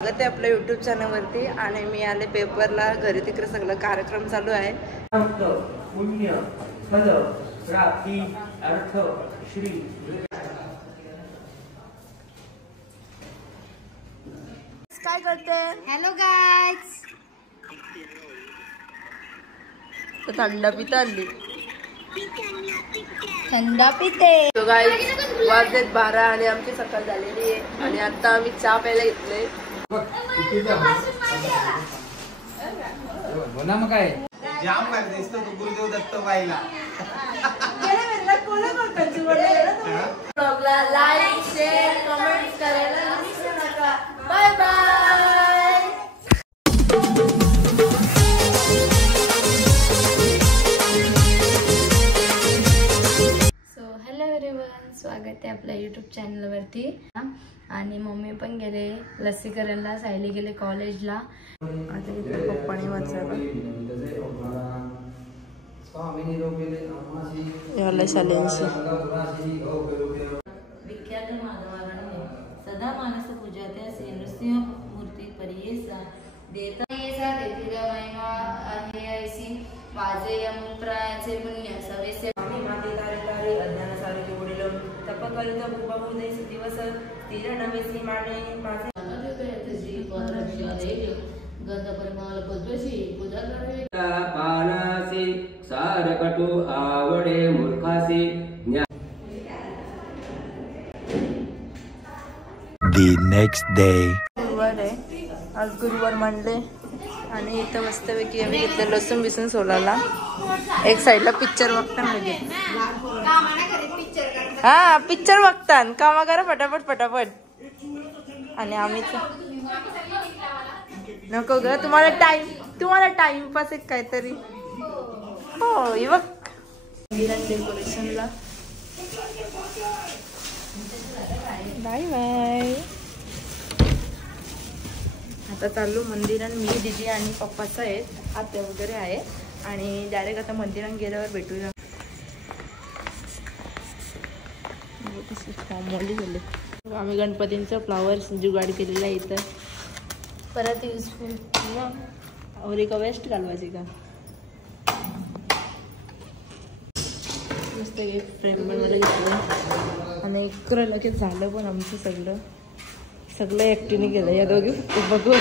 स्वागत आहे आपल्या YouTube चॅनलवरती आणि मी आले पेपरला. घरी तिकडे सगळं कार्यक्रम चालू आहे. पुण्य फल प्राप्ती अर्थ श्री. काय करते? Hello guys. थंडा पिता आणली. थंडा पिते. तो गाइस वाजलेत 12 आणि आमची सकाळ झालेली आहे आणि आता आम्ही चहा प्यायला घेतले. बोला मग काय जाम कर दिसतो तू गुरुदेव दत्त बाईला. ब्लॉगला लाईक शेअर कमेंट करायला विसरू नका. Bye bye. So hello everyone, स्वागत आहे आपल्या YouTube चॅनलवरती. आणि मम्मी पण गेले लसीकरणला, सायली गेले कॉलेजला. आता इथे पप्पानी वाचायला याला शालेंशी विख्यात माधवाराणे सदा मानस पूजाते असे नृसिंह मूर्ती परियेसा देता येसा तेथील महिमा आहे ऐसी माझे यमप्रायाचे पुण्य सवेसे आम्ही माते तारे तारे अज्ञान सारखे वडील तप करिता बहुदय दिवस स्थिर नवेसी माने माझे गंध परिमल पद्मशी पूजा करावी. पानासी सारकटू आवडे मूर्खासी. The next day. गुरुवार आहे, आज गुरुवार मानले आणि इथं मस्तपैकी आम्ही घेतलं लसूण बिसून सोलाला. एक साईडला पिक्चर बघताना म्हणजे हा पिक्चर बघतान कामा करा पटापट पटापट. आणि आम्ही नको ग, तुम्हाला टाइमपास एक काहीतरी. हो हे बघ डेकोरेशनला. Bye bye. आता चालू मंदिरात. मी दीदी आणि पप्पाचं आहे, आत्या वगैरे आहे आणि डायरेक्ट आता मंदिरात गेल्यावर भेटूया. फॉर्मली झाले. आम्ही गणपतींचं फ्लावर्स जुगाड केलेलं आहे इथं. परत युजफुल और एका वेस्ट घालवायची का मस्त एक फ्रेम बनवायला घेतलं आणि इकडं लगेच झालं. पण आमचं सगळं एकटीने केलं. या दोघी फक्त बघू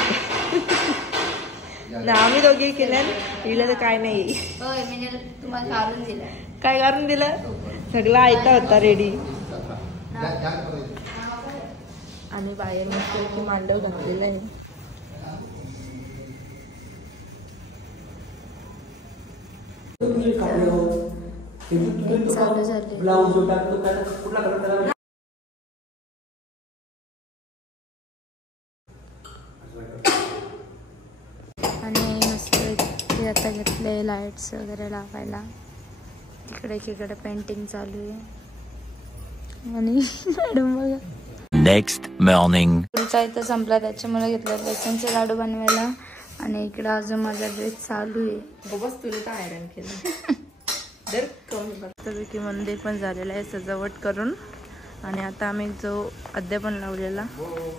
ना, आम्ही दोघी केल्या. हिला तर काय नाही. होय, मी तुम्हाला काढून दिलं. काय करून दिलं? सगळं आयता होता रेडी. आणि बाहेर मस्त की मांडव घातलेला आहे. चालू झाले. ब्लाऊज टाकतो काय कुठला कलर. आणि मस्त आता घेतले लाईट्स वगैरे लावायला. इकडे पेंटिंग चालू आहे. आणि मॅडम बघा. Next morning. तुमचा इथं संपला, त्याच्यामुळे घेतलं बेसनचे लाडू बनवायला. आणि इकडं अजून माझा ड्रेस चालू आहे. बस तुला तर आयरन केलं दर कमी बघतो. मंदिर पण झालेलं आहे सजावट करून. आणि आता आम्ही जो अध्याय पण लावलेला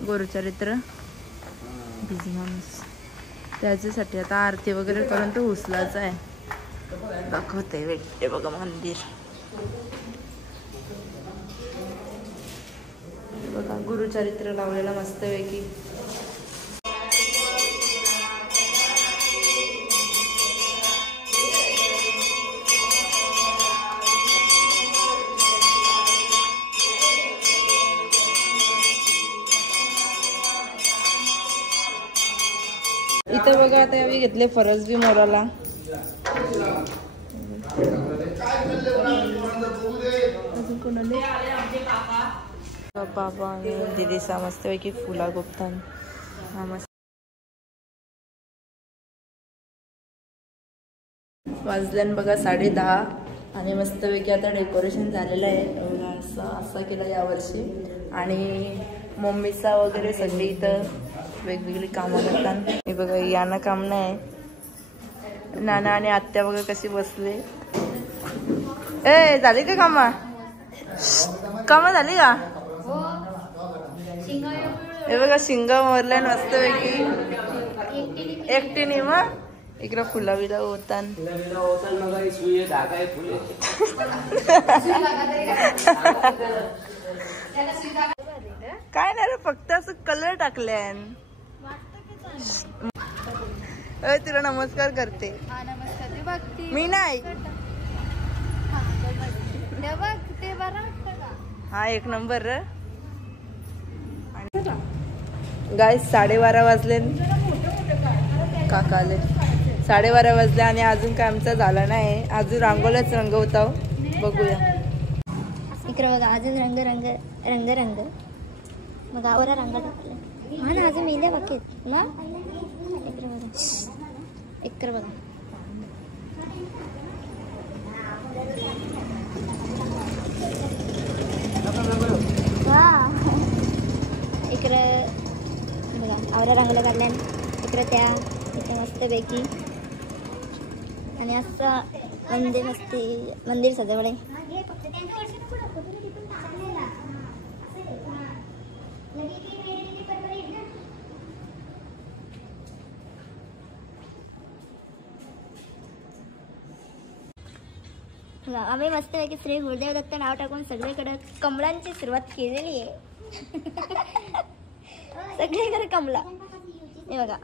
गुरुचरित्र बिझनेस त्याच्यासाठी आता आरती वगैरे करून तो उचलायचा आहे. दाखवते भेटते बघा मंदिर. बघा गुरुचरित्र लावलेला मस्तपैकी. इथे बघा आता आम्ही घेतले फरसबी मोराला. अजून कोणाले बाबा आणि दीदीचा मस्तपैकी फुला गुप्तान. हा मस्त वाजल्यान बघा 10:30 आणि मस्तपैकी आता डेकोरेशन झालेलं आहे. असं केलं यावर्षी. आणि मम्मीचा वगैरे सगळी इथं वेगवेगळी कामं करतात. हे बघा याना काम नाही. नाना आणि आत्या बघा कशी बसले. झाली का कामा झाली का? हे बघा शिंगा मोरल्या मस्त पैकी एकटीने मग इकडं फुला बिला होता काय नाही रे फक्त असं कलर टाकल्यान तिला नमस्कार करते मी नाही हा एक नंबर र गाईस 12:30 वाजले काकाले 12:30 वाजले आणि अजून काय आमचा झाला नाही अजून रांगोळ्याच रंगवता बघूया इकडे बघा अजून रंग रंग रंग रंग मग गावाला रंग टाकले हा ना अजून मेल्या बाकीत मग इकडे बघा इकडे बघा इकडे बघा आवरा रंगला काढल्या इकडे त्या इथे मस्त पैकी आणि असं मंदिर सजवलंय आम्ही मस्त पैकी श्री गुरुदेव दत्त नाव टाकून सगळीकडे कमळांची सुरुवात केलेली आहे सगळीकडे कमला हे बघा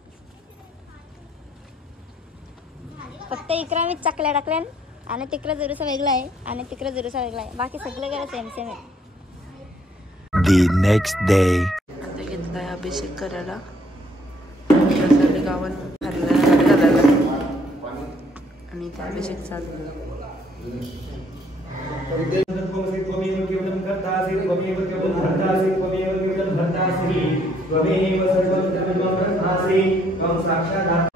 फक्त इकडे आम्ही चकल्या टाकल्या आणि तिकडे जरूसा वेगळा आहे आणि तिकडे जरूसा वेगळा आहे बाकी सगळीकडे सेम सेम आहे The next day. आता घेतलाय अभिषेक करायला गावात घालायला आणि ते अभिषेक चालू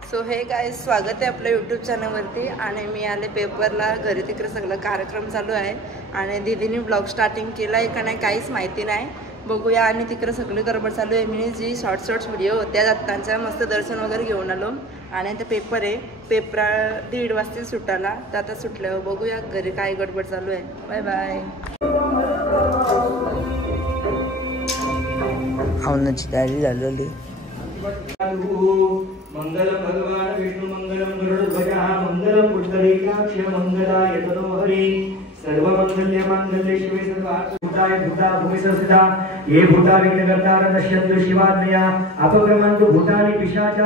सो हे काय स्वागत आहे आपल्या यूट्यूब चॅनलवरती आणि मी आले पेपरला घरी तिकडे सगळं कार्यक्रम चालू आहे आणि दीदीने ब्लॉग स्टार्टिंग केला आहे का नाही काहीच माहिती नाही बघूया आणि तिकडे सगळी गडबड चालू आहे मी जी शॉर्ट्स व्हिडिओ होत्या दत्तांच्या मस्त दर्शन वगैरे घेऊन आलो आणि ते पेपर आहे पेपरा 1:30 वाजता सुटायला तर आता सुटल्यावर बघूया घरी काय गडबड चालू आहे बाय बाय खावण्याची तयारी झालेली मंगलम भगवान विष्णु मंगलम गरुडध्वजा मंगलम पुंडरीकाक्ष मंगलाय तनोहरि सर्वमंगल्य मांगल्ये शिवे सर्वार्थ भूताय भूता भूमिसंस्थिता ये भूता विघ्नकर्ता नश्यन्तु शिवाज्ञया अपक्रमन्तु भूतानि पिशाचा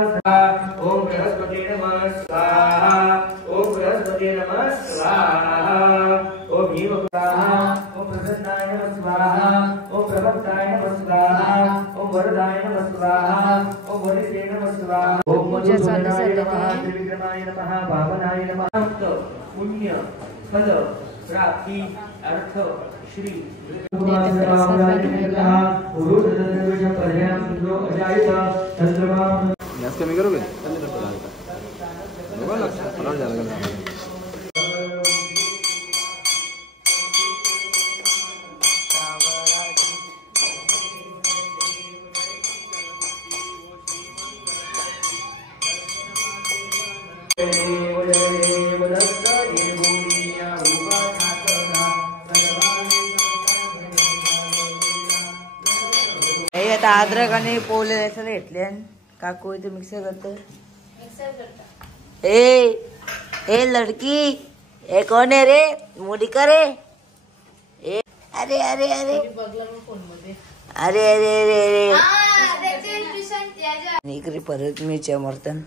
ओम बृहस्पते नमः स्वाहा ओम बृहस्पते नमः स्वाहा ओम भीम स्वाहा ओम प्रसन्नाय नमः स्वाहा ओम प्रभक्ताय नमः स्वाहा ओम वरदाय नमः स्वाहा ओम वरिष्ठे नमः स्वाहा ओम पूजा चालू झालेली आहे त्रिविक्रमाय नमः भावनाय नमः पुण्य फल प्राप्ति अर्थ श्री गॅस कमी करू आता अद्रक आणि पोले घेतले काकू इथे मिक्सर करतो ए लड़की ए कौन है रे मुड़ी करे ए अरे अरे अरे अरे अरे अरे इकडे परत मिरच्या मरतात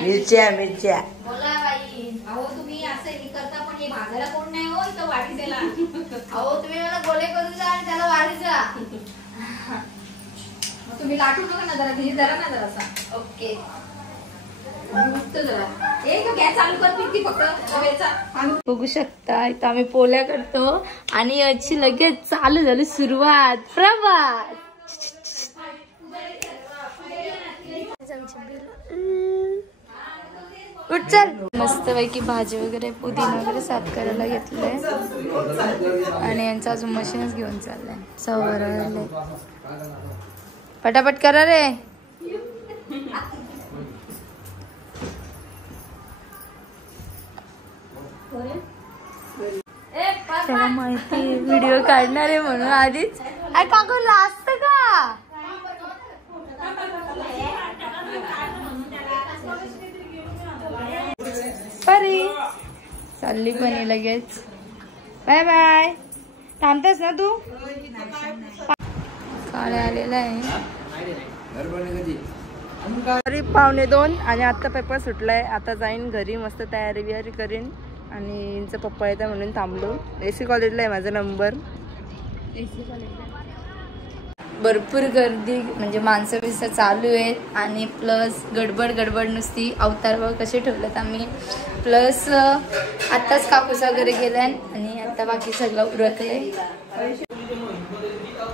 मिरच्या बोला बाई अहो तुम्ही असं हे करता पण हे भागायला कोण नाही हो इथं वाढी द्यायला अहो तुम्ही मला गोळे करून जा आणि त्याला वाढी जा मग तुम्ही लाटू नका ना जरा धीर धरा ना जरासा ओके गॅस चालू कर ती फक्त बघू शकता इथं आम्ही पोल्या करतो आणि याची लगेच चालू झाली सुरुवात प्रभात चल मस्त पैकी भाजी वगैरे पुदिना वगैरे साफ करायला घेतलंय आणि यांचं अजून मशीनच घेऊन चाललंय सवरले पटापट करा रे त्याला माहिती व्हिडिओ काढणार आहे म्हणून आधीच काकू लाजत का? परी चालली पण लगेच. Bye bye. थांबतेस ना तू? काळे आलेला आहे. तरी 1:45 आणि आता पेपर सुटलाय. आता जाईन घरी, मस्त तयारी बियारी करीन. आणि यांचा पप्पा येतं म्हणून थांबलो. AC कॉलेजला आहे माझा नंबर. AC कॉलेजला भरपूर गर्दी, म्हणजे माणसं बिसं चालू आहेत. आणि प्लस गडबड नुसती. अवतार बघ कसे ठेवलेत आम्ही. प्लस आत्ताच कापूस वगैरे गेलाय आणि आता बाकी सगळं उरकलंय.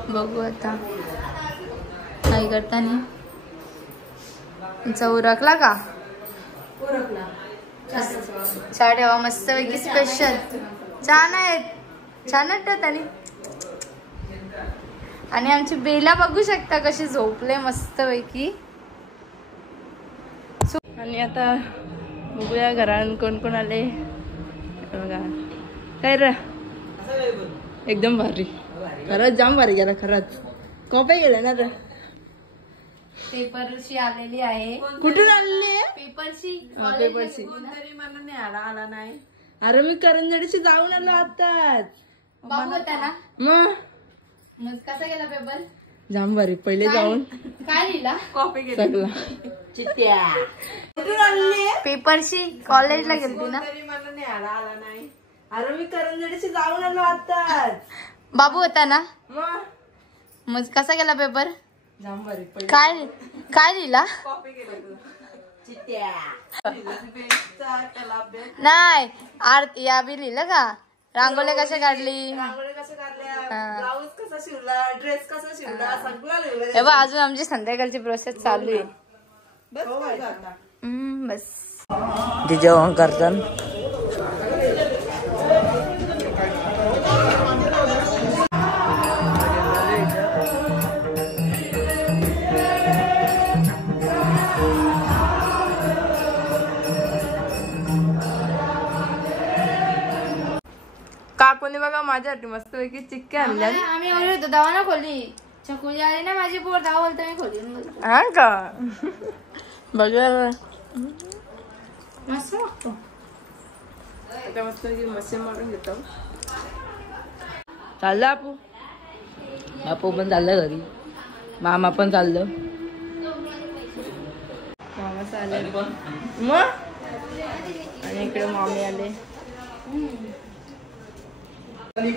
बघू आता काय करताना. तुमचा उरकला का? उरकला. चहा ठेवा मस्त पैकी स्पेशल. छान आहेत, छान वाटतात. आणि आमची बेला बघू शकता कशी झोपले मस्त पैकी. आणि आता बघूया घरात कोण कोण आले. बघा काय रे, एकदम भारी. खरंच जाम भारी गेला खरंच. कॉपी गेले ना रे. पेपरशी आलेली आहे. कुठून आलेली आहे? पेपरशी. तरी मला नाही आला नाही. अरे मी करंजडीशी जाऊन आलो आताच. बाबू होता ना. मग कसा गेला पेपर? जाम भारी. पहिले जाऊन काय लिहिला? कॉपी सगळा चिट्ट्या. कुठून आलेली आहे? पेपरशी कॉलेजला गेलती ना. तरी मला नाही आला नाही. अरे मी करंजडीशी जाऊन आलो आताच. बाबू होता ना. मग कसा गेला पेपर? जाम भारी. काय लिहिला? नाही या बी लिहिलं का? रांगोळी कशा काढली, ब्लाऊज कसा शिवला, ड्रेस कसा शिवला, सगळं लिहिलं. हे बघ अजून आमची संध्याकाळची प्रोसेस चालू आहे. बस ते जेवण करतात. काकूने बघा माझ्यासाठी मस्त पैकी चिक्क्या आणल्या. आम्ही एवढी होतो दवाना खोली. चकुली आली ना माझी पोर दवा बोलतो मी खोली. हा का बघा मस्त वाटतो. आता मस्त मशीन मारून घेतो. चाललं आपू पण चाललं घरी. मामा पण चाललं. मामा चालले मग. आणि इकडे मामी आले. आले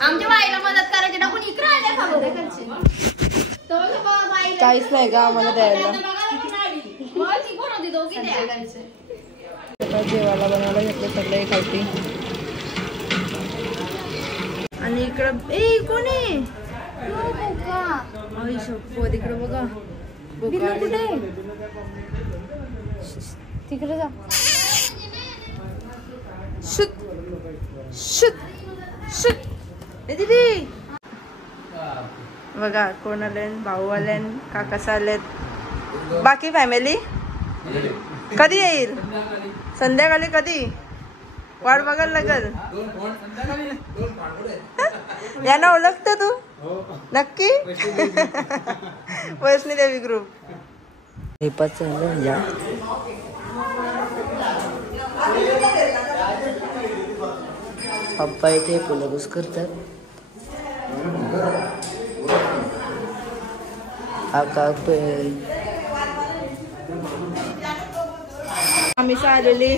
आमच्या बाईला मदत करायची ना. कोणी इकडे आले काहीच नाही का आम्हाला द्यायला. जेवायला बनवायला घेतलं सगळे खायची. आणि इकडं कोणी शपथ इकडं बघा. कुठे तिकडे जा. Shoot shoot shoot. दीदी बघा कोण आले. भाऊ आले, काकास आलेत. बाकी फॅमिली कधी येईल? संध्याकाळी. कधी वाट बघायला लागल. यांना ओळखत तू नक्की? वैष्णवी देवी ग्रुप. पप्पा इथे पुलगुस करतात. आम्ही आलेली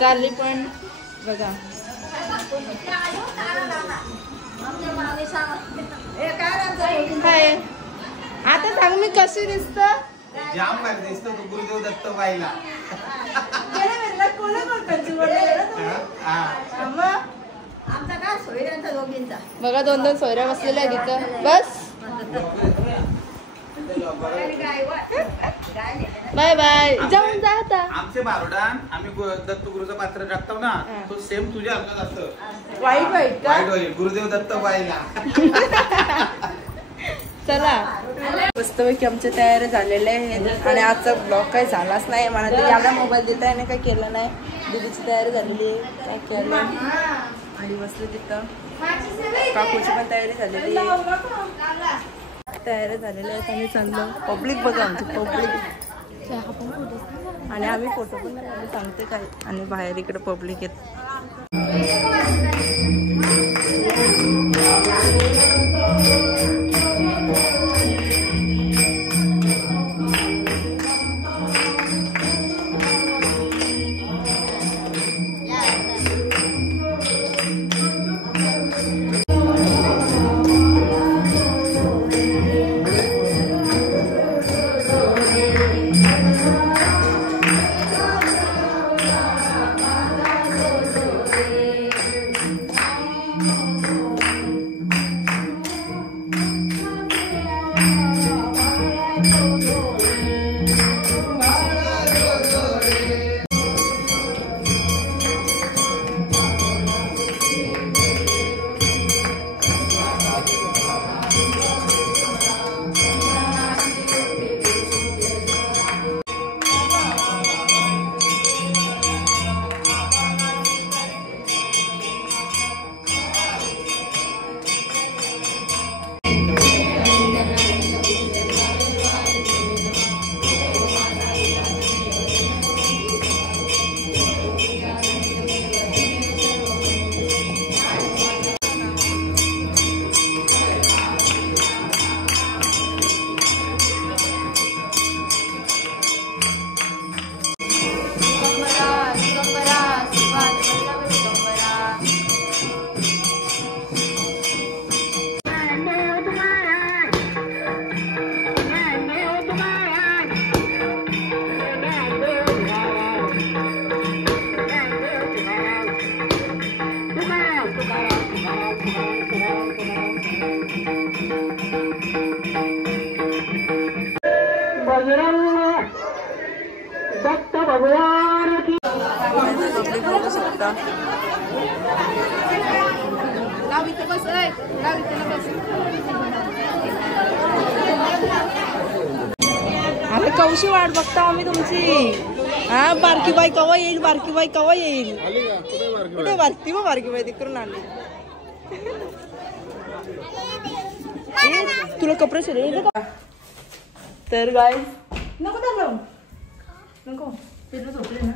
चालली पण बघा. आता सांग मी कशी दिसत? जाम भारी दिसतो तू गुरुदेव दत्त बाईला. बघा 2-2 सोयऱ्या बसलेल्या आहेत तिथं. बस बाय बाय. जाऊन जा आता. आमचे बारोडान आम्ही दत्त गुरुचं पात्र टाकतो ना, तो सेम तुझ्या अंगात असतं. वाईट का? गुरुदेव दत्त बाईला. चला मस्तपैकी आमच्या तयारी झालेल्या आहेत आणि आजचा ब्लॉग काही झालाच नाही. मला ते याला मोबाईल देता येणे काही केलं नाही. दीदीची तयारी झालेली आहे, काय केलं आणि बसले तिथं. काकूची पण तयारी झालेली आहे. तयारी झालेल्या आहेत आणि चाललो. पब्लिक बघा आमची पब्लिक आणि आम्ही फोटो पण सांगते काय. आणि बाहेर इकडे पब्लिक आहेत. दत्त भगवान की बघू शकता. अरे कौशी वाट बघता आम्ही तुमची. हा बारकी बाई कवा येईल, बारकी बाई कवा येईल. कुठे बारकी बाई तिकडून आली. तुला कपडे शिरले का? तर गाय नको त्याला नको तिला झोपले ना.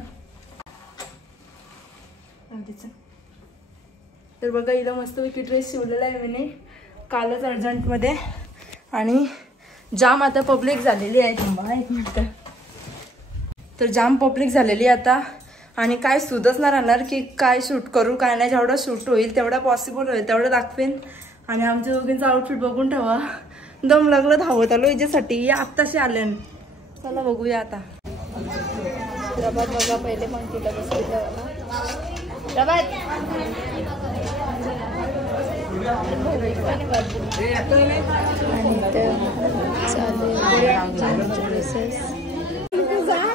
तर बघा हिला मस्तपैकी ड्रेस शिवलेला आहे मी कालच अर्जंटमध्ये. आणि जाम आता पब्लिक झालेली आहे. थांबा एक मिनिट. तर जाम पब्लिक झालेली आता आणि काय सुधच नाही राहणार की काय शूट करू काय नाही. जेवढा शूट होईल तेवढा पॉसिबल होईल तेवढं दाखवेन. आणि आमच्या दोघींचं आउटफिट बघून ठेवा. दम लागलं धावत आलो याच्यासाठी. आत्ताशी आले. चला बघूया आता. प्रभात बघा पहिले पंक्तीला बसलेलं. प्रभात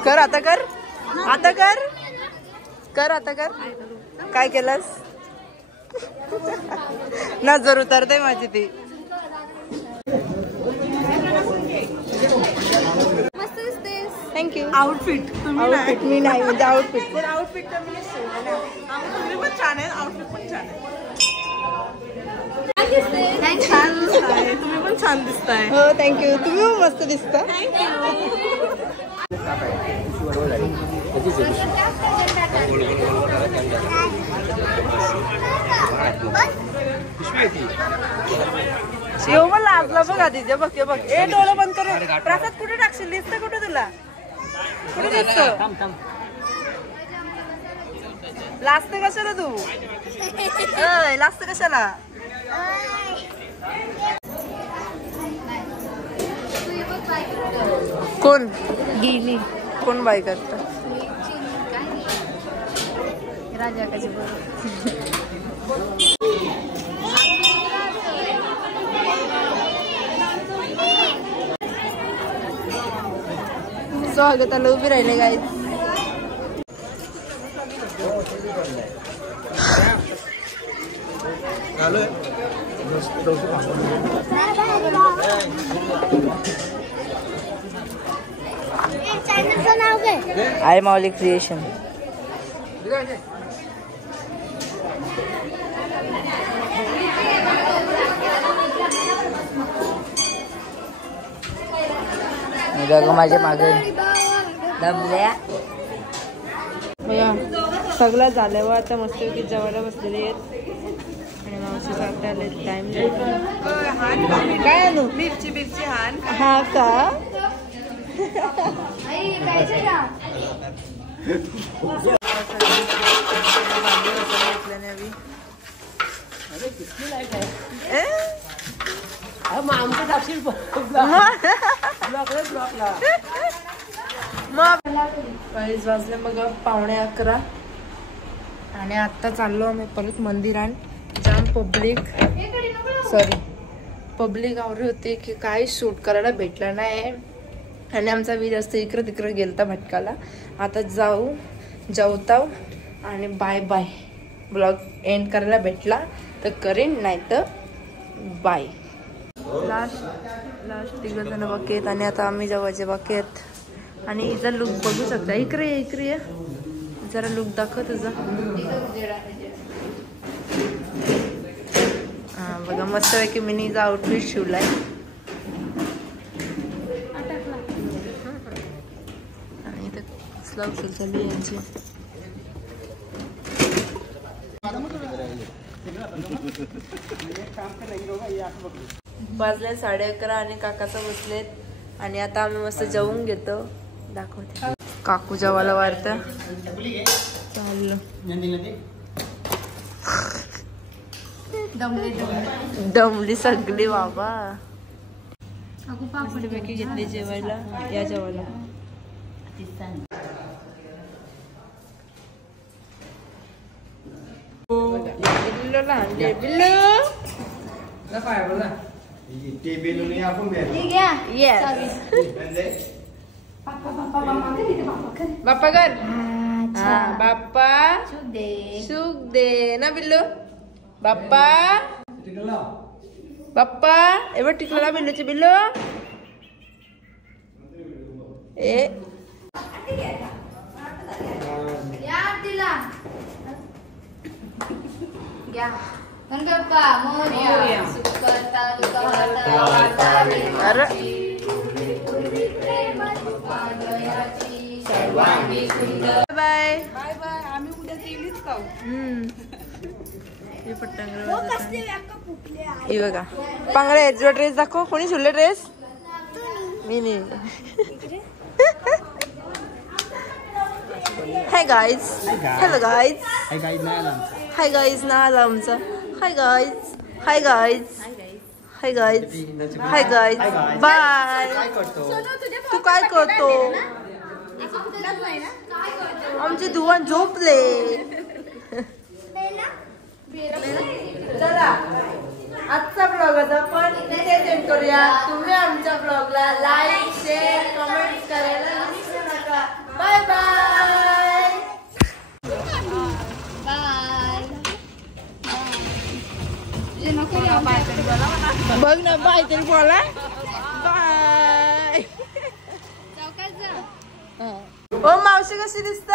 कर आता कर आता कर कर आता कर. काय केलंस? नजर उतरते माझी ती. थँक्यू. आउटफिट आउटफिट मी नाही म्हणजे आउटफिट आउटफिट तर मी तुम्ही पण छान आहे. आउटफिट पण छान आहे. छान दिसताय तुम्ही पण छान दिसताय. हो थँक्यू. तुम्ही पण मस्त दिसता. शिव मला लाजला बघा तिथे. बघ बघ. ए डोळं बंद करून. प्रसाद कुठे टाकशील? दिसतं कुठे तुला? कुठे दिसत? लाजते कशाला तू? लाजते कशाला? कोण गेली? कोण बाई करत? राजा कशी स्वागताला उभी राहिले गाईज. चॅनलचं नाव काय? I Mauli creation. माझ्या मागे दमल्या बघा. सगळं झाल्यावर आता मस्तपैकी जेवायला बसलेले आहेत आणि मावशी काका आले. टाइम काय आणू? मिरची मिरची हान. हा का? वाजले मग 11:15 आणि आता चाललो आम्ही परत मंदिरात. जाम पब्लिक आवडी होती की काही शूट करायला भेटलं नाही आणि आमचा वीर असतो इकडं तिकडं गेलता भटकाला. आता जाऊ जेवताव आणि बाय बाय. ब्लॉग एंड करायला भेटला तर करेन, नाही तर बाय. लास्ट 3 जण बाकी आहेत आणि आता आम्ही जेवायचे बाकी आहेत. आणि हिचा लुक बघू शकता. इकडे जरा लुक दाखव तुझा. हा बघा मस्त पैकी मिनीचा आउटफिट शिवलाय. आणि इथं स्लाव शूट चालू आहे यांची. वाजले 11:30 आणि काकाचा बसलेत आणि आता आम्ही मस्त जेवून घेतो. दाखवते काकू जेवायला वाढत चाललं. दमली सगळी बाबा. मस्तपैकी घेतली जेवायला. या जेवायला बाप्पा कर. बाप्पा सुख दे ना बिल्लू. बाप्पा बाप्पा एवढं टिकलं ना बिल्लूचे. बिल्लू ए बाय बाय बाय. आम्ही उद्या गेलीच का? हे बघा पांगळे जो ड्रेस दाखव. कोणी शिवले ड्रेस? मी नाही. Hi guys. Hello guys. Hi guys ना आला आमचा. Hi guys. Hi guys. Hi guys. Hi guys. Bye. तू काय करतो? आमचे धुवन झोपले. चला आजचा ब्लॉग आपण इथे सेंड करूया. तुम्ही आमच्या ब्लॉगला लाईक शेअर कमेंट करायला विसरू नका. Bye bye. बघ ना बाय तरी बोला. बाय. ओ मावशी कशी दिसत?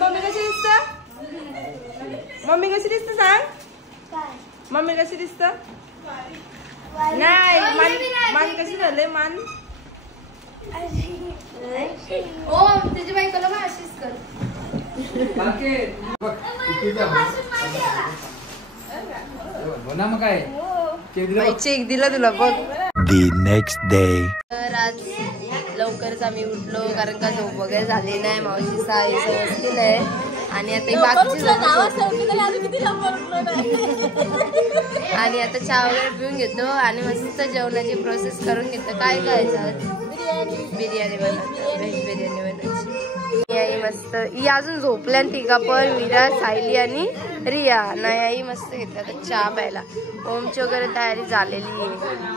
मम्मी कशी दिसत? मम्मी कशी दिसत सांग. मम्मी कशी दिसत? नाही मान कशी झाले? मान ओ तुझी बायकोला पण अशीच कर. चेक दिला तुला बघ. The next day. तर आज लवकरच आम्ही उठलो कारण का झोप वगैरे झाली नाही. मावशी साईचं केलंय आणि आता बाकीची आणि आता चहा वगैरे पिऊन घेतो आणि मस्त जेवणाची प्रोसेस करून घेतो. काय करायचं? बिर्याणी बनवतो. व्हेज बिर्याणी बनवायची. आई मस्त. ही अजून झोपल्या तिघा पण. मीरा, सायली आणि रिया. नाही आई मस्त घेतला तर चहा प्यायला. ओमची वगैरे तयारी झालेली आहे.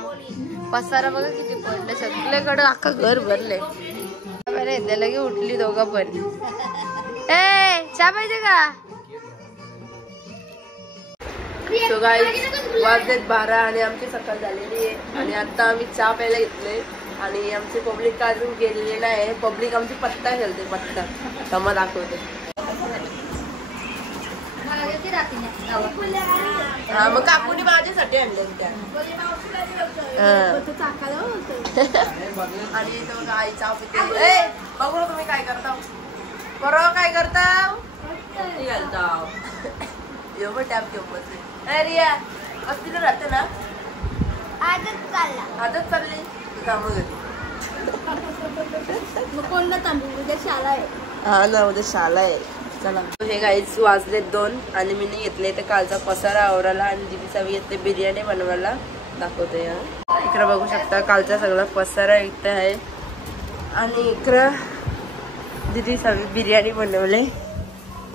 पसारा बघा किती पडलं. सगळीकडे अख्खा घर भरले. बरे आहेत लगे उठली दोघं पण. ए चहा पाहिजे का? सो गाईज वाजलेत 12 आणि आमची सकाळ झालेली आहे आणि आता आम्ही चहा प्यायला घेतले आणि आमचे पब्लिक अजून गेलेले नाही. पब्लिक आमची पत्ता खेळते पत्ता तमा दाखवते. हा मग काकूनी माझ्यासाठी आणले त्या आणि तो आई चहा पिते. ए बघू ना तुम्ही काय करता बरोबर काय करता घालता एवढं टॅप घेऊन बसले. रिया असतील राहते ना आजच चालली काम कोणला थांबली उद्या शाळा आहे. हा ना उद्या शाळा आहे. चला हे गाईच वाजलेत 2 आणि मी घेतले तर कालचा पसारा आवराला आणि दीदीचा घेतले बिर्याणी बनवायला दाखवते. इकडं बघू शकता कालचा सगळा पसारा इथं आहे आणि इकडं दीदी सगळी बिर्याणी बनवले.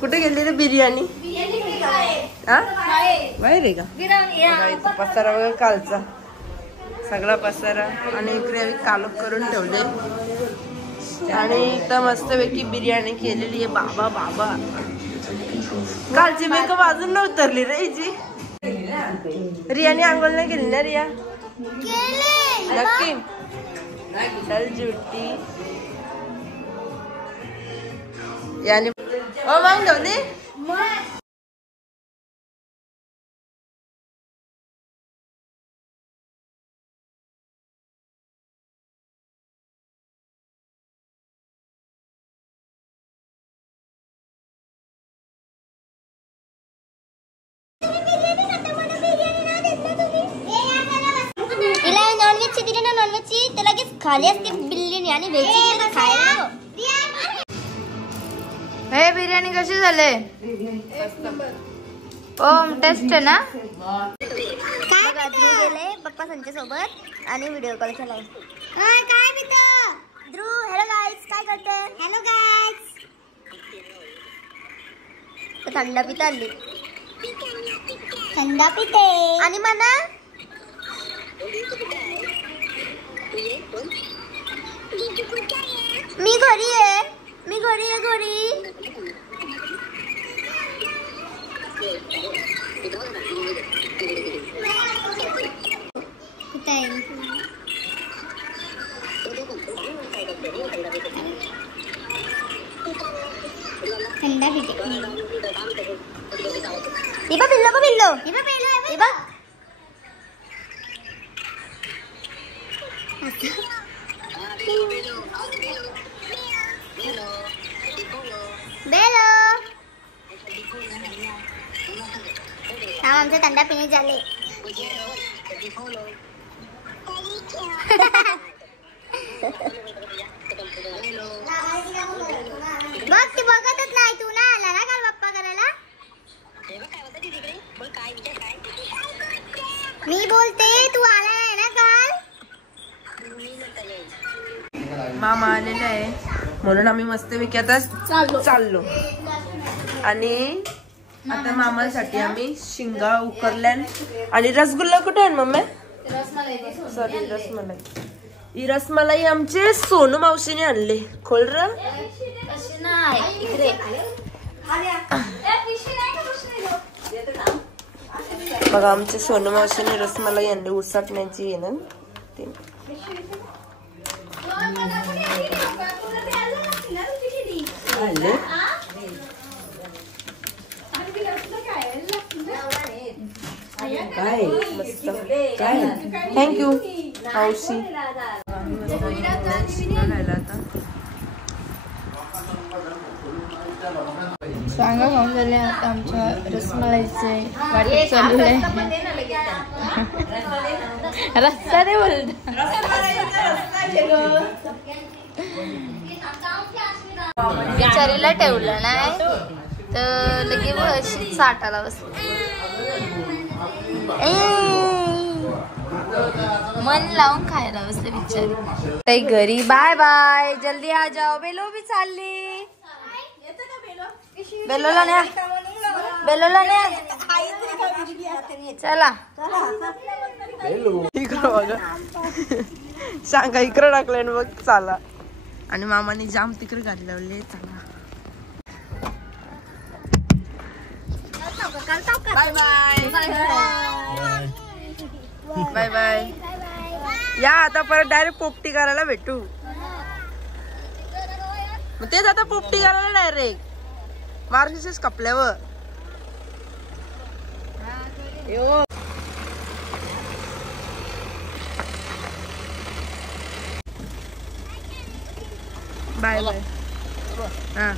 कुठे गेली रे बिर्याणी? हा बाहेर आहे का? इथं पसारा बघा कालचा सगळा पसारा आणि इकडे कालप करून ठेवले आणि इथं मस्तपैकी बिर्याणी केलेली आहे. बाबा बाबा कालची मेकअप अजून न उतरली रे हिची. रियाने आंघोळ नाही केली ना रिया? नक्की चल जुटी याने मग ठेवली. नॉनव्हेजची दिली ना नॉनव्हेजची तर लगेच खाली असते बिर्याणी आणि व्हेजची खायला. हे बिर्याणी कशी झाले? ओम टेस्ट ना? काय ध्रुव गेले पप्पा संजय सोबत आणि व्हिडिओ कॉल केलाय. काय मित्र ध्रुव हॅलो गाईज काय करते? हॅलो गाईज थंडा पिता आली थंडा पिते आणि म्हणा मी घरी आहे घरी थंडा पिते. पिल्लो बेलो आमचे थंडा पिणे झाले. बघ ती बघतच नाही. तू ना आला ना काल बाप्पा करायला? मी बोलते तू आला नाही ना काल? मामा आलेला आहे म्हणून आम्ही मस्तपैकी आता चाललो आणि आता मामासाठी आम्ही शिंगा उकरल्यान आणि रसगुल्ला कुठे आहे मम्मी? सॉरी रसमलाई. ही रसमलाई आमचे सोनू मावशीने आणले. खोल र बघा आमचे सोनू मावशीने रसमलाई आणली उसटण्याची आहे ना ते. काय मस्त काय थँक्यू मावशी. सांगा खाऊन झाले आता आमच्या रसमलाईचे वाटप चालू आहे. रस्ता रे बोलत बिचारीला ठेवलं नाही तर लगे अशी साठाला बसली. मन लावून खायला बसले बिचारी. काही घरी बाय बाय जल्दी आ जाओ. बेलो भी चालली. बेलोला न्या चला. इकडं बघा सांगा इकडं टाकलं बघ. चाला आणि मामाने जाम तिकडे गाडी लावली. चला बाय बाय बाय बाय. या आता परत डायरेक्ट पोपटी करायला भेटू. मग तेच आता पोपटी करायला डायरेक्ट मार्गशीर्ष कपल्यावर. Bye bye. हा